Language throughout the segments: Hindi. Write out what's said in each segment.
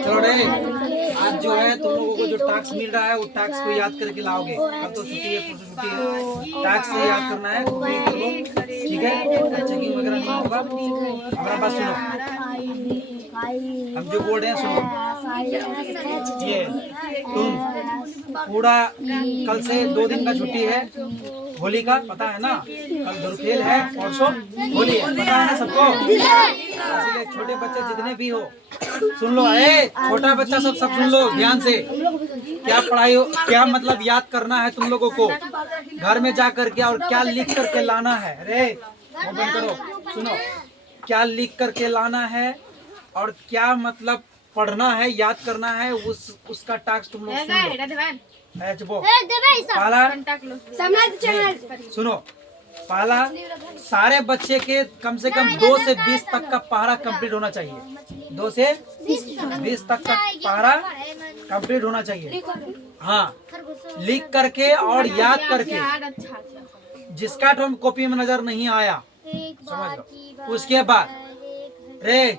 चलो रे, आज जो है तुम लोगों को जो टास्क मिल रहा है वो टास्क को याद करके लाओगे। कल तो छुट्टी है, परसों छुट्टी है, टास्क से याद करना है, कॉपी कर लो, ठीक है। चेकिंग वगैरह नहीं होगा। हमारा बात सुनो, हम जो बोल रहे हैं सुनो। ये तुम पूरा कल से 2 दिन का छुट्टी है, होली का पता है ना, कल धुरखेल है, परसों होली है, पता है ना सबको। इसलिए छोटे बच्चे जितने भी हो सुन लो, छोटा बच्चा सब सुन लो ध्यान से। क्या पढ़ाई हो, क्या मतलब याद करना है तुम लोगों को घर में जा करके, और क्या लिख करके लाना है। अरे वो बंद करो, सुनो, क्या लिख करके लाना है और क्या मतलब पढ़ना है, याद करना है, उसका टास्क तुम लोग सुनो। पहला सुनो, पहला सारे बच्चे के कम से कम 2 से 20 तक का पढ़ा कंप्लीट होना चाहिए। 2 से 20 तक का पढ़ा कंप्लीट होना चाहिए। हाँ, लिख करके और याद करके। जिसका तुम कॉपी में नजर नहीं आया समझ लो। उसके बाद रे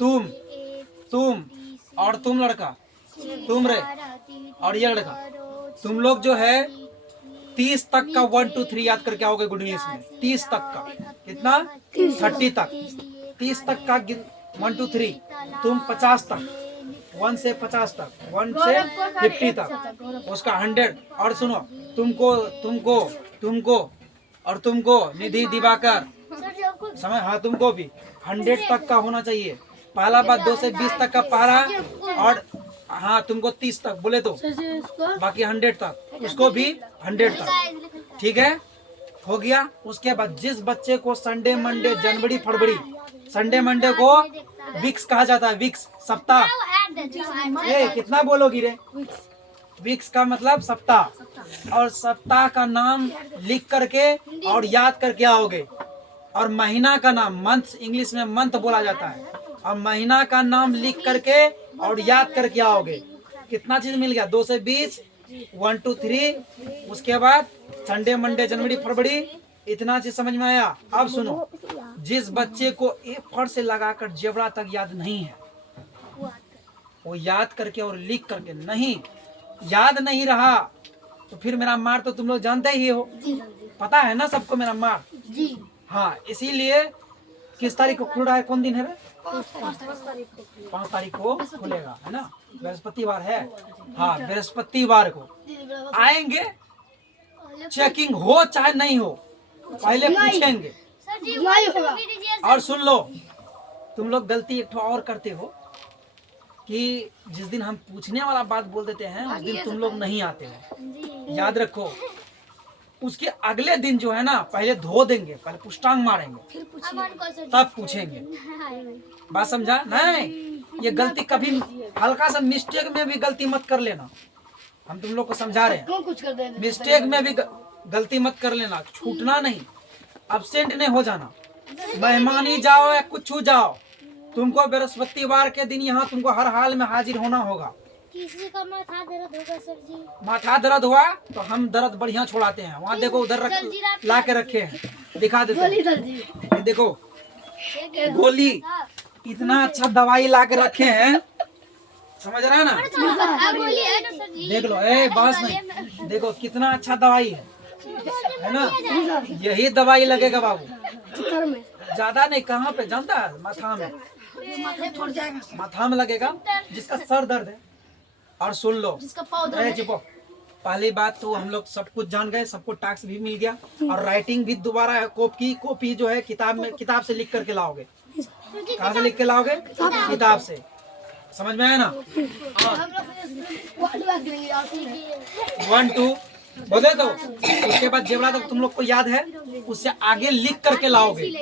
तुम और तुम लड़का, तुम रे और ये लड़का, तुम लोग जो है 30 तक का 1 2 3 याद करके आओगे गुड इंग्लिश में। 30 तक का कितना, 30 तक, 30 तक का 1 2 3। तुम 50 तक, 1 से 50 तक, 1 से 50 तक, उसका 100। और सुनो, तुमको और तुमको निधि दिवाकर समझ, हाँ तुमको भी 100 तक का होना चाहिए। पहला बात 2 से 20 तक का पढ़ा, और हाँ तुमको 30 तक बोले तो बाकी 100 तक, उसको भी 100 तक, ठीक है, हो गया। उसके बाद जिस बच्चे को संडे मंडे जनवरी फरवरी, संडे मंडे को वीक्स कहा जाता है, वीक्स सप्ताह। कितना बोलोगी रे, वीक्स का मतलब सप्ताह, और सप्ताह का नाम लिख करके और याद करके आओगे। और महीना का नाम मंथ, इंग्लिश में मंथ बोला जाता है, और महीना का नाम लिख करके और याद करके आओगे। कितना चीज मिल गया, 2 से 20, 1 2 3, उसके बाद संडे मंडे जनवरी फरवरी, इतना चीज समझ में आया। अब सुनो, जिस बच्चे को ए फर से लगाकर जेबड़ा तक याद नहीं है, वो याद करके और लिख करके नहीं याद नहीं रहा तो फिर मेरा मार तो तुम लोग जानते ही हो, पता है ना सबको मेरा मार जी। हाँ, इसीलिए किस तारीख को खुल रहा है, कौन दिन है रे? 5 तारीख को खुलेगा, है ना, बृहस्पतिवार है। हाँ, बृहस्पतिवार को आएंगे, चेकिंग हो चाहे नहीं हो, पहले पूछेंगे। और सुन लो, तुम लोग गलती एक और करते हो कि जिस दिन हम पूछने वाला बात बोल देते हैं उस दिन तुम लोग नहीं आते हो। याद रखो, उसके अगले दिन जो है ना, पहले धो देंगे, पहले पुष्टांग मारेंगे, तब पूछेंगे। बात समझा? नहीं, ये गलती कभी हल्का सा मिस्टेक में भी गलती मत कर लेना। हम तुम लोग को समझा रहे हैं, मिस्टेक में भी गलती मत कर लेना, छूटना नहीं, अब्सेंट नहीं हो जाना। मेहमानी जाओ या कुछ जाओ, तुमको बृहस्पतिवार के दिन यहाँ तुमको हर हाल में हाजिर होना होगा। किसी का माथा दर्द होगा सर जी? माथा दर्द हुआ तो हम दर्द बढ़िया छोड़ाते हैं। वहाँ देखो, उधर ला के रखे हैं, दिखा देते हैं। देखो गोली, इतना अच्छा दवाई ला के रखे हैं, समझ रहा है ना? देख लो, बस नहीं, देखो कितना अच्छा दवाई है ना। यही दवाई लगेगा बाबू, ज्यादा नहीं। कहाँ पे जानता है? माथा में, माथा में लगेगा जिसका सर दर्द है। और सुन लो, चुपो, पहली बात तो हम लोग सब कुछ जान गए, सबको टास्क भी मिल गया, और राइटिंग भी दोबारा कॉपी जो है किताब से लिख करके लाओगे। कहाँ से लिख के लाओगे? किताब से। समझ में आया ना? 1 2 बोले तो उसके बाद जेबड़ा तक तुम लोग को याद है, उससे आगे लिख करके लाओगे।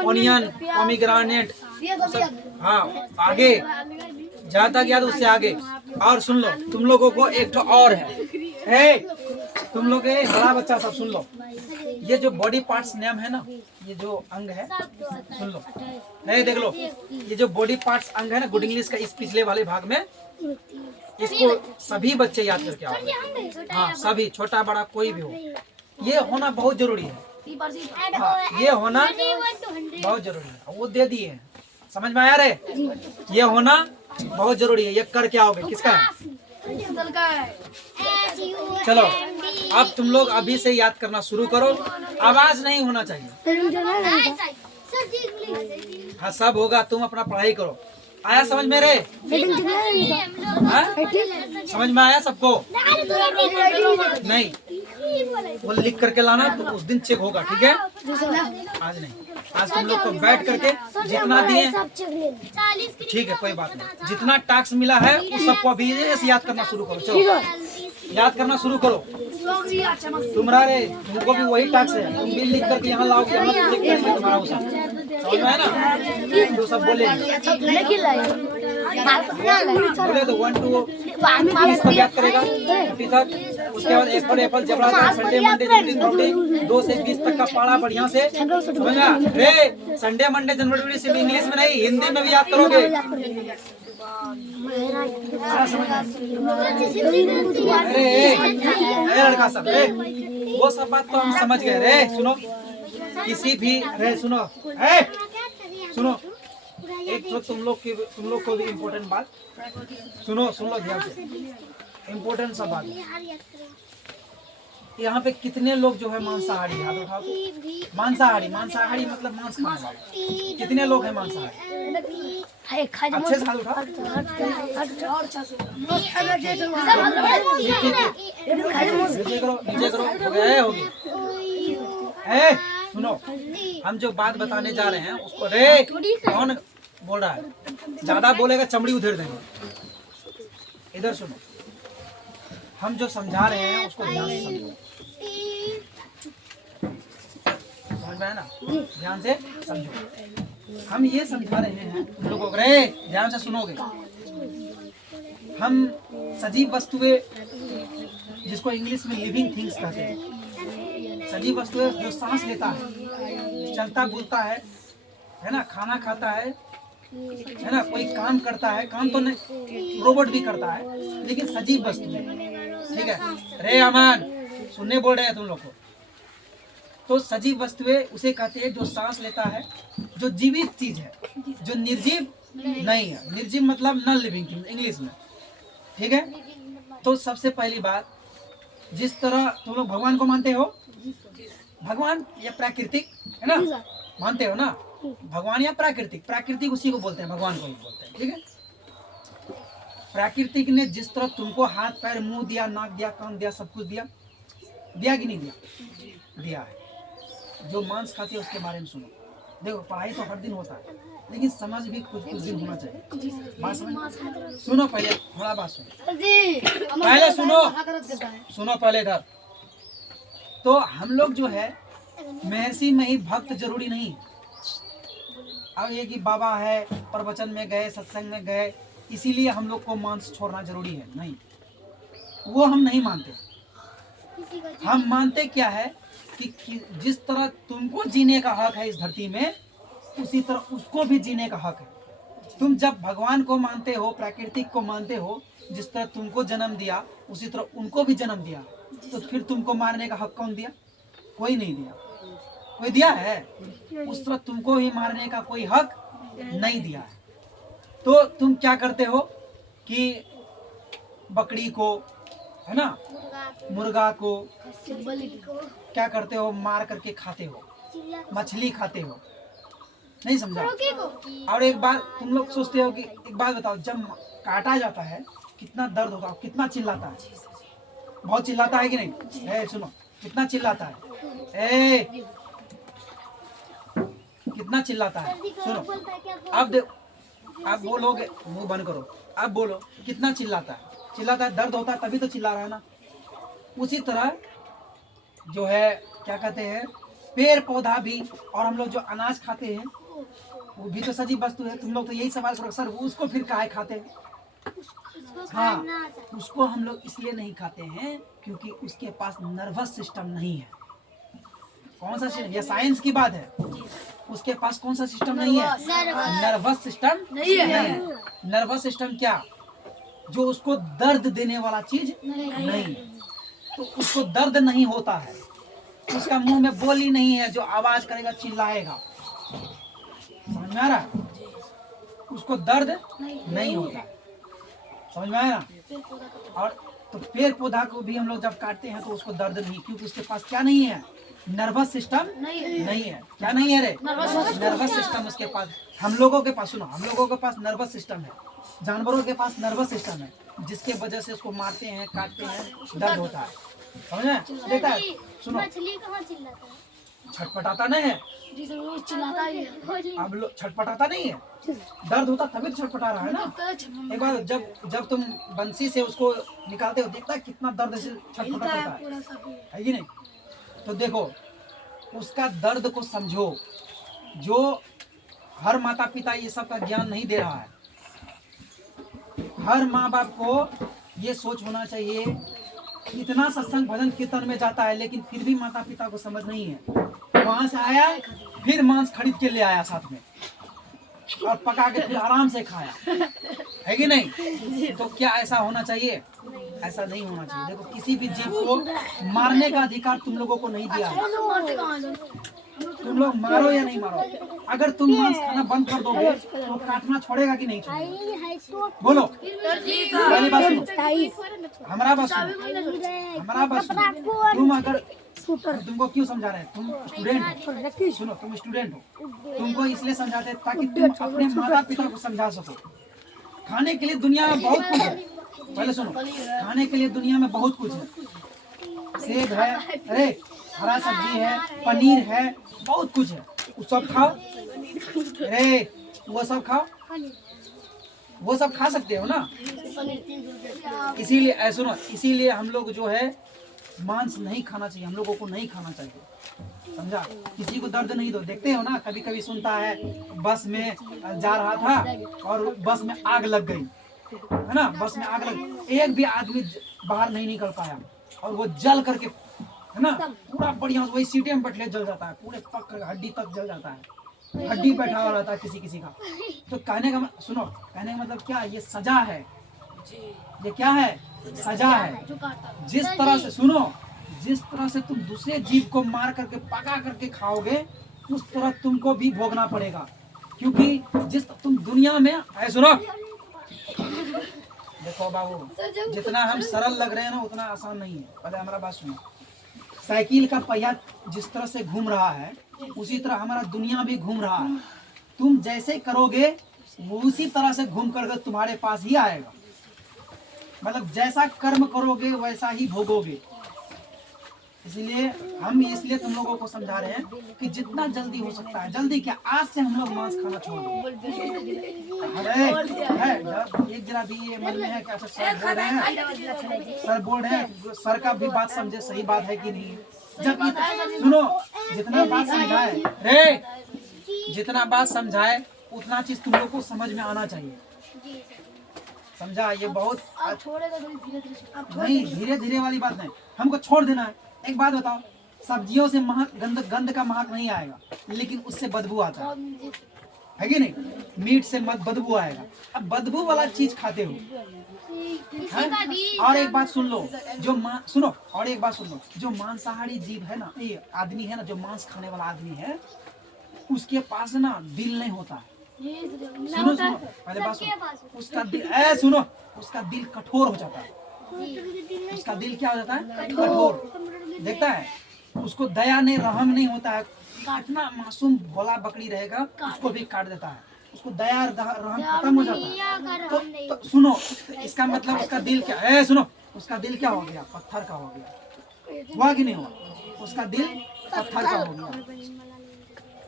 ऑनियन, पोमीग्रेनेट, हाँ आगे जहाँ तक याद उससे आगे। और सुन लो, तुम लोगों को एक तो और है, तुम लोग बड़ा बच्चा सब सुन लो, ये जो बॉडी पार्ट्स नाम है ना, ये जो अंग है, सुन लो, नहीं देख लो, ये जो बॉडी पार्ट्स अंग है ना गुड इंग्लिश का, इस पिछले वाले भाग में, इसको सभी बच्चे याद करके आओगे। हाँ, सभी, छोटा बड़ा कोई भी हो, ये होना बहुत जरूरी है। हाँ, ये होना बहुत जरूरी है। वो दे दिए हैं, समझ में आया रे? ये होना बहुत जरूरी है। ये कर क्या आओगे? किसका है? चलो अब तुम लोग अभी से याद करना शुरू करो। आवाज नहीं होना चाहिए। सर जी इंग्लिश। हाँ सब होगा, तुम अपना पढ़ाई करो। आया समझ में रे? हाँ? समझ में आया सबको? नहीं, वो लिख करके लाना, तो उस दिन चेक होगा, ठीक है? आज नहीं, आज तुम लोग को बैठ करके जितना दिए, ठीक है कोई बात नहीं, जितना टास्क मिला है उस सबको अभी से याद करना शुरू करो। चलो याद करना शुरू करो। तुम्हारा रे, तुमको भी वही टास्क है, तुम भी लिख करके यहाँ लाओगे, यहाँ पे लिख करके तुम्हारा उसा समझ में है ना? जो सब बोले बोले तो 1 to 20 तक याद करेगा, 50 तक। उसके बाद एप्पल जबड़ा था, संडे मंडे जनवरी 2 से 20 तक का पढ़ा बढ़िया से, समझा रे? संडे मंडे जनवरी सिर्फ इंग्लिश में नहीं, हिंदी में भी याद करोगे। अरे लड़का सब रे, वो सब बात तो हम समझ गए रे। सुनो किसी भी रे, सुनो सुनो, एक तो तुम लोग को भी इम्पोर्टेंट बात सुनो, सुन लो ध्यान से, इम्पोर्टेंट सा बात है। यहाँ पे कितने लोग जो है मांसाहारी? हाथ उठाओ तो। मांसाहारी मतलब मांस खाने वाले कितने लोग हैं मांसाहारी? अच्छे से हाथ उठाओ। नीचे करो, हो गया हो गया। सुनो, हम जो बात बताने जा रहे हैं उसको रे, कौन बोल रहा है? ज्यादा बोलेगा चमड़ी उधेड़ देंगे। इधर सुनो, हम जो समझा रहे हैं उसको ध्यान से समझो। समझ में आया ना? ध्यान से समझो। हम ये समझा रहे हैं तुम लोगों को, रे ध्यान से सुनोगे। हम सजीव वस्तुएं, जिसको इंग्लिश में लिविंग थिंग्स कहते हैं, सजीव वस्तुएं जो सांस लेता है, चलता बुलता है ना, खाना खाता है ना, कोई काम करता है, काम तो नहीं रोबोट भी करता है, लेकिन सजीव वस्तु है, ठीक है रे? अमन सुनने बोल रहे हैं तुम लोग को। तो सजीव वस्तुएं उसे कहते हैं जो सांस लेता है, जो जीवित चीज है, जो निर्जीव नहीं है। निर्जीव मतलब नॉन लिविंग थिंग इंग्लिश में, ठीक है? तो सबसे पहली बात, जिस तरह तुम लोग भगवान को मानते हो, भगवान या प्राकृतिक है ना, मानते हो ना? भगवान या प्राकृतिक, प्राकृतिक उसी को बोलते हैं, भगवान को ही बोलते हैं, ठीक है? प्राकृतिक ने जिस तरह तुमको हाथ पैर मुंह दिया, नाक दिया, कान दिया, सब कुछ दिया कि नहीं दिया? दिया है। जो मांस खाते हैं उसके बारे में सुनो। देखो पढ़ाई तो हर दिन होता है, लेकिन समझ भी कुछ दिन होना चाहिए। बात समझ, सुनो पहले थोड़ा बात सुनो, पहले सुनो पहले इधर। तो हम लोग जो है महर्षि में ही भक्त जरूरी नहीं। अब ये कि बाबा है, प्रवचन में गए, सत्संग में गए, इसीलिए हम लोग को मांस छोड़ना जरूरी है, नहीं, वो हम नहीं मानते। हम मानते क्या है कि जिस तरह तुमको जीने का हक है इस धरती में, उसी तरह उसको भी जीने का हक है। तुम जब भगवान को मानते हो, प्राकृतिक को मानते हो, जिस तरह तुमको जन्म दिया उसी तरह उनको भी जन्म दिया, तो फिर तुमको मारने का हक कौन दिया? कोई नहीं दिया। कोई दिया है? उस तरह तुमको भी मारने का कोई हक नहीं दिया है। तो तुम क्या करते हो कि बकरी को, है ना, मुर्गा को क्या करते हो? मार करके खाते हो, मछली खाते हो, नहीं समझा? और एक बात तुम लोग सोचते हो कि, एक बात बताओ, जब काटा जाता है कितना दर्द होगा, कितना चिल्लाता है? बहुत चिल्लाता है कि नहीं? सुनो कितना चिल्लाता है, कितना चिल्लाता है। सुनो अब आप बोलोगे, मुंह बंद करो, अब बोलो कितना चिल्लाता है? चिल्लाता है, दर्द होता है तभी तो चिल्ला रहा है ना। उसी तरह जो है क्या कहते हैं, पेड़ पौधा भी, और हम लोग जो अनाज खाते हैं वो भी तो सजीव वस्तु है। तुम लोग तो यही सवाल करो, सर उसको फिर काहे खाते हैं? हाँ, उसको हम लोग इसलिए नहीं खाते हैं क्योंकि उसके पास नर्वस सिस्टम नहीं है। कौन सा सिस्टम? ये साइंस की बात है। उसके पास कौन सा सिस्टम नहीं है? नर्वस सिस्टम नहीं है। नर्वस सिस्टम क्या? जो उसको दर्द देने वाला चीज नहीं, तो उसको दर्द नहीं होता है, उसका मुंह में बोली नहीं है जो आवाज करेगा, चिल्लाएगा। समझ में आ रहा है? उसको दर्द नहीं होता है। समझ में आया ना? और तो पेड़ पौधा को भी हम लोग जब काटते हैं तो उसको दर्द नहीं, क्योंकि उसके पास क्या नहीं है, नर्वस सिस्टम नहीं है। क्या नहीं है रे? नर्वस सिस्टम उसके पास। हम लोगों के पास, सुनो, हम लोगों के पास नर्वस सिस्टम है, जानवरों के पास नर्वस सिस्टम है, जिसके वजह से उसको मारते हैं, काटते हैं, दर्द होता है। समझ में? देखता है, सुनो, मछली कहाँ चिल्लाता है? छटपटाता नहीं है। चिल्लाता ही है। अब लोग छटपटाता नहीं है, दर्द होता तभी तो छटपटा रहा है ना। एक बार जब तुम बंसी से उसको निकालते हो, देखता है कितना दर्द से छटपटा करता है कि नहीं? तो देखो, उसका दर्द को समझो। जो हर माता पिता ये सब का ज्ञान नहीं दे रहा है। हर माँ बाप को ये सोच होना चाहिए, इतना सत्संग भजन कीर्तन में जाता है लेकिन फिर भी माता पिता को समझ नहीं है। वहां से आया, फिर मांस खरीद के ले आया साथ में और पका के फिर आराम से खाया, है कि नहीं? तो क्या ऐसा होना चाहिए? ऐसा नहीं होना चाहिए। देखो, किसी भी जीव को मारने का अधिकार तुम लोगों को नहीं दिया है। तुम लोग मारो या नहीं मारो, अगर तुम मांस खाना बंद कर दोगे तो काटना छोड़ेगा कि नहीं छोड़ेगा? बोलो, पहली बात सुनो, हमारा बात सुनो, हमारा बात सुनो। तुम अगर, तुमको क्यों समझा रहे हैं? तुम स्टूडेंट हो, सुनो, तुम स्टूडेंट हो, तुमको इसलिए समझाते हैं ताकि तुम अपने माता पिता को समझा सको। खाने के लिए दुनिया में बहुत कुछ है। पहले सुनो, खाने के लिए दुनिया में बहुत कुछ है। सेब है, अरे हरा सब्जी है, पनीर है, बहुत कुछ है। वो सब खाओ, अरे वो सब खाओ, वो सब खा सकते हो ना। इसीलिए सुनो, इसीलिए हम लोग जो है मांस नहीं खाना चाहिए, हम लोगों को नहीं खाना चाहिए, समझा? किसी को दर्द नहीं दो। देखते हो ना, कभी कभी सुनता है, बस में जा रहा था और बस में आग लग गई, है ना? बस में आग लग, एक भी आदमी बाहर नहीं निकल पाया और वो जल करके, है ना, पूरा बढ़िया वही सीटे में बैठे जल जाता है, पूरे पक हड्डी तक जल जाता है, हड्डी बैठा हुआ रहता है किसी किसी का। तो कहने का सुनो, कहने का मतलब क्या? ये सजा है। ये क्या है? सजा है। जिस तरह से, सुनो, जिस तरह से तुम दूसरे जीव को मार करके पका करके खाओगे, उस तरह तुमको भी भोगना पड़ेगा। क्योंकि जिस तुम दुनिया में है, सुनो, देखो बाबू, जितना हम सरल लग रहे हैं ना उतना आसान नहीं है। पहले हमारा बात सुनो। साइकिल का पहिया जिस तरह से घूम रहा है, उसी तरह हमारा दुनिया भी घूम रहा है। तुम जैसे करोगे वो उसी तरह से घूम कर तुम्हारे पास ही आएगा। मतलब जैसा कर्म करोगे वैसा ही भोगोगे। इसलिए तुम लोगों को समझा रहे हैं कि जितना जल्दी हो सकता है, जल्दी क्या, आज से हम लोग मांस खाना छोड़ दो। अरे एक जरा भी ये मन में है कि अच्छा सर बोल रहे हैं, सर बोल रहे हैं, सर का भी बात समझे, सही बात है कि नहीं। जब सुनो, जितना बात समझाए रे, जितना बात समझाए उतना चीज तुम लोग को समझ में आना चाहिए, समझा? ये बहुत नहीं, धीरे धीरे वाली बात नहीं, हमको छोड़ देना है। एक बात बताओ, सब्जियों से महक गंद का महक नहीं आएगा, लेकिन उससे बदबू आता है कि नहीं? मीट से मत बदबू आएगा। अब बदबू वाला चीज खाते हो, और एक बात सुन लो, सुनो, और एक बात सुन लो, जो मांसाहारी जीव है ना, ये आदमी है ना, जो मांस खाने वाला आदमी है, उसके पास ना दिल नहीं होता है। सुनो, पहले बात सुनो, उसका दिल, सुनो, उसका दिल कठोर हो जाता है। उसका दिल क्या हो जाता है? कठोर। देखता है, उसको दया नहीं, रहम नहीं होता है। काटना, मासूम भोला बकरी रहेगा उसको भी काट देता है, उसको दया रहम खत्म हो जाता है। तो सुनो, इसका मतलब उसका दिल क्या है? सुनो, उसका दिल क्या हो गया? पत्थर का हो गया। हुआ कि नहीं हुआ? उसका दिल पत्थर का हो गया।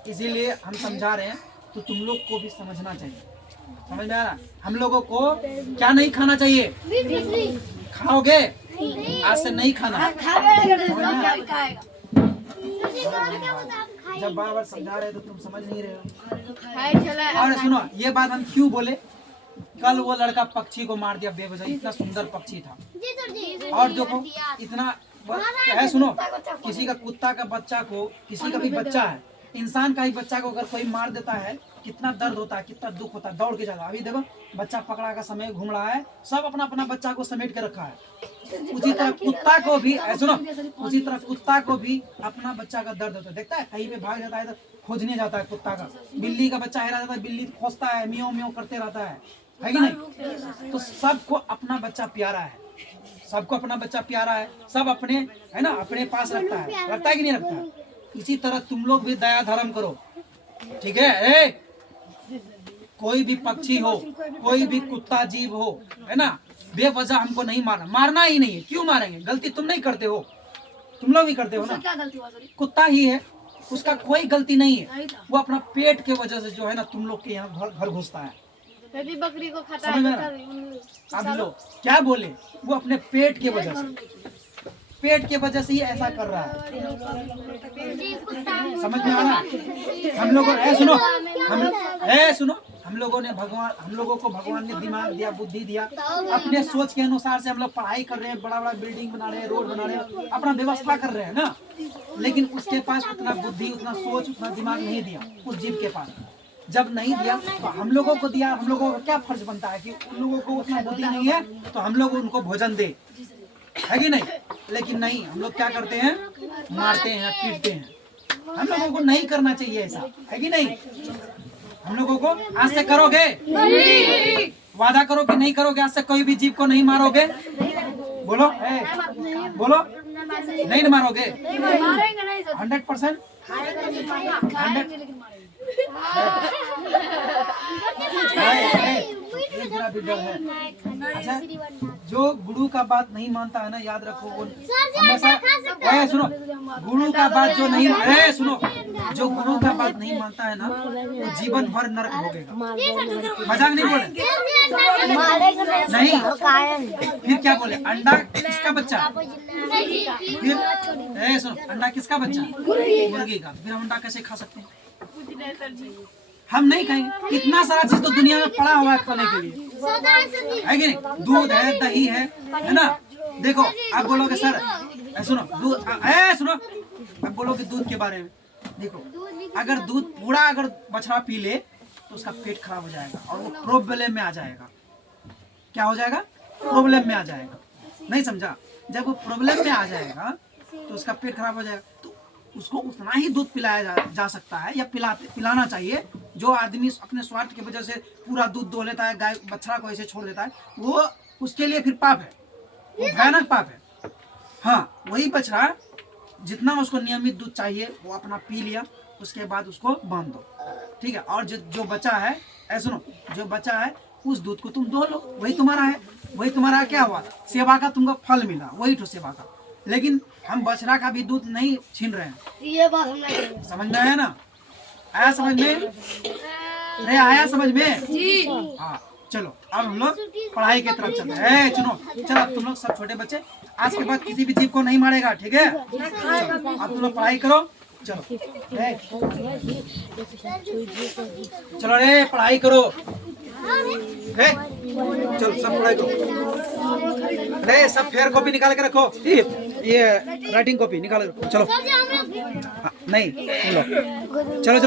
इसीलिए हम समझा रहे हैं, तो तुम लोग को भी समझना चाहिए। समझ में आ रहा? हम लोगों को क्या नहीं खाना चाहिए? खाओगे? आज से नहीं खाना। जब बार बार समझा रहे तो तुम समझ नहीं रहे हो। और सुनो, ये बात हम क्यों बोले? कल वो लड़का पक्षी को मार दिया बेवजह, इतना सुंदर पक्षी था। और देखो इतना है, सुनो, किसी का कुत्ता का बच्चा को, किसी का भी बच्चा है, इंसान का ही बच्चा को अगर कोई मार देता है, कितना दर्द होता है, कितना दुख होता है, दौड़ के जाता है। अभी देखो, बच्चा पकड़ा का समय घूम रहा है, सब अपना अपना बच्चा को समेट के रखा है। उसी तरह कुत्ता को भी, सुनो, उसी तरह कुत्ता को भी अपना बच्चा का दर्द होता है। देखता है, कहीं पे भाग जाता है तो खोजने जाता है कुत्ता का, बिल्ली का बच्चा हेरा जाता है, बिल्ली खोजता है, म्याऊं म्याऊं करते रहता है कि नहीं? तो सबको अपना बच्चा प्यारा है, सबको अपना बच्चा प्यारा है, सब अपने है ना अपने पास रखता है कि नहीं रखता है? इसी तरह तुम लोग भी दया धर्म करो, ठीक है? कोई भी पक्षी हो, कोई भी कुत्ता जीव हो, है ना, बेवजह हमको नहीं मारना, मारना ही नहीं है। क्यों मारेंगे? गलती तुम नहीं करते हो, तुम लोग भी करते हो ना। क्या गलती हुआ सर? कुत्ता ही है, उसका कोई गलती नहीं है, वो अपना पेट के वजह से जो है ना तुम लोग के यहाँ घर घुसता है। कभी बकरी को खाता समझ में है ना? अब लोग क्या बोले, वो अपने पेट के वजह से ही ऐसा कर रहा है। समझ में आ रहा? हम लोगों सुनो, हम लोगों ने हम लोगों को भगवान ने दिमाग दिया, बुद्धि दिया, अपने सोच के अनुसार से हम लोग पढ़ाई कर रहे हैं, बड़ा बड़ा बिल्डिंग बना रहे हैं, रोड बना रहे हैं, अपना व्यवस्था कर रहे हैं ना। लेकिन उसके पास उतना बुद्धि, उतना सोच, उतना दिमाग नहीं दिया उस जीव के पास। जब नहीं दिया तो हम लोगों को दिया। हम लोगों का क्या फर्ज बनता है कि उन लोगों को उतना बुद्धि नहीं है तो हम लोग उनको भोजन दे, है कि नहीं? लेकिन नहीं, हम लोग क्या करते हैं, मारते हैं, पीटते हैं। हम लोगों को नहीं करना चाहिए ऐसा, है कि नहीं? हम लोगों को आज से करोगे, वादा करो कि नहीं करोगे, आज से कोई भी जीव को नहीं मारोगे। बोलो बोलो, नहीं मारोगे? 100%। अच्छा, जो गुरु का बात नहीं मानता है ना, याद रखो वो हमेशा सुनो, गुरु का बात जो नहीं सुनो, जो गुरु का बात नहीं मानता है ना, वो जीवन भर नरक भोगेगा। मजाक नहीं बोले, नहीं फिर क्या बोले? अंडा किसका बच्चा? फिर सुनो, अंडा किसका बच्चा? मुर्गी का। फिर हम अंडा कैसे खा सकते हैं? हम नहीं खाएंगे। इतना सारा चीज तो दुनिया में पड़ा हुआ है खाने के लिए, है कि नहीं? दूध है, दही है ना? देखो आप बोलोगे सर, सुनो दूध, सुनो अब बोलोगे दूध के बारे में। देखो अगर दूध पूरा अगर बछड़ा पी ले तो उसका पेट खराब हो जाएगा और वो प्रॉब्लम में आ जाएगा। क्या हो जाएगा? प्रॉब्लम में आ जाएगा। नहीं समझा? जब वो प्रॉब्लम में आ जाएगा तो उसका पेट खराब हो जाएगा। तो उसको उतना ही दूध पिलाया जा सकता है या पिलाना चाहिए। जो आदमी अपने स्वार्थ की वजह से पूरा दूध दो लेता है, गाय बछड़ा को ऐसे छोड़ देता है, वो उसके लिए फिर पाप है, वो भयानक पाप है। हाँ, वही बछड़ा जितना उसको नियमित दूध चाहिए वो अपना पी लिया, उसके बाद उसको बांध दो, ठीक है? और जो बचा है, सुनो, जो बचा है उस दूध को तुम दो लो, वही तुम्हारा है। वही तुम्हारा क्या हुआ? सेवा का तुमको फल मिला, वही तो सेवा का। लेकिन हम बछड़ा का भी दूध नहीं छीन रहे हैं। ये बात हम समझ में आया ना? आया समझ में? नहीं आया समझ में? जी हाँ। चलो अब हम लोग पढ़ाई की तरफ चलते हैं। चलो अब तुम लोग सब छोटे बच्चे, आज के बाद किसी भी जीव को नहीं मारेगा, ठीक है? अब तुम लोग पढ़ाई करो। चलो चलो रे पढ़ाई करो। चलो सब पढ़ाई करो। रे सब फेयर कॉपी निकाल के रखो, ये राइटिंग कॉपी निकाल के रखो। चलो हाँ, नहीं तुम लोग चलो